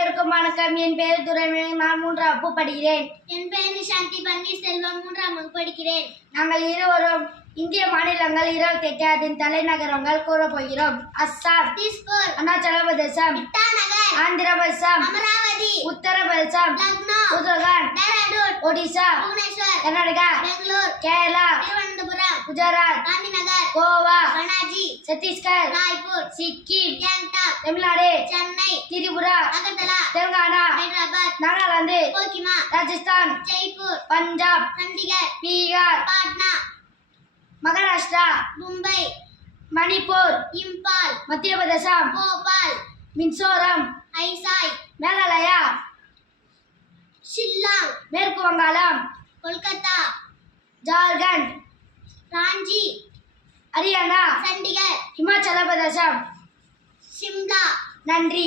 அனைவருக்கும் வணக்கம். என் பெயர் துரைமணி. நான் 3ஆம் வகுப்பு படிக்கிறேன். என் பெயர் நிஷாந்தி பன்னீர்செல்வம். 3ஆம் வகுப்பு படிக்கிறேன். நாங்கள் இருவரும் இந்திய மாநிலங்கள் 28 அதன் தலைநகரங்கள் கூறப் போகிறோம். அஸ்ஸாம், திஸ்பூர், அருணாச்சல பிரதேசம், இட்டாநகர், ஆந்திர பிரதேசம், அமராவதி, உத்தரப்பிரதேசம், லக்னோ, உத்தரகாண்ட், டேராடூன், ஒடிசா, புவனேஸ்வர், கர்நாடகா, பெங்களூர், கேரளா, திருவனந்தபுரம், குஜராத், காந்திநகர், கோவா, பனாஜி, சத்தீஸ்கர், ராய்ப்பூர், சிக்கிம், கேங்டாக், தமிழ்நாடு, சென்னை, திரிபுரா, அகர்தலா, தெலுங்கானா, ஹைதராபாத், நாகாலாந்து, கோகிமா, ராஜஸ்தான், ஜெய்ப்பூர், பஞ்சாப், சண்டிகர், பீகார், பாட்னா, மகாராஷ்டிரா, மும்பை, மணிப்பூர், இம்பால், மத்திய பிரதேசம், போபால், மிசோரம், ஐசாய், மேகாலயா, ஷில்லாங், மேற்கு வங்காளம், கொல்கத்தா, ஜார்க்கண்ட், ராஞ்சி, ஹரியானா, சண்டிகர், இமாச்சல பிரதேசம். சிம்லா. நன்றி.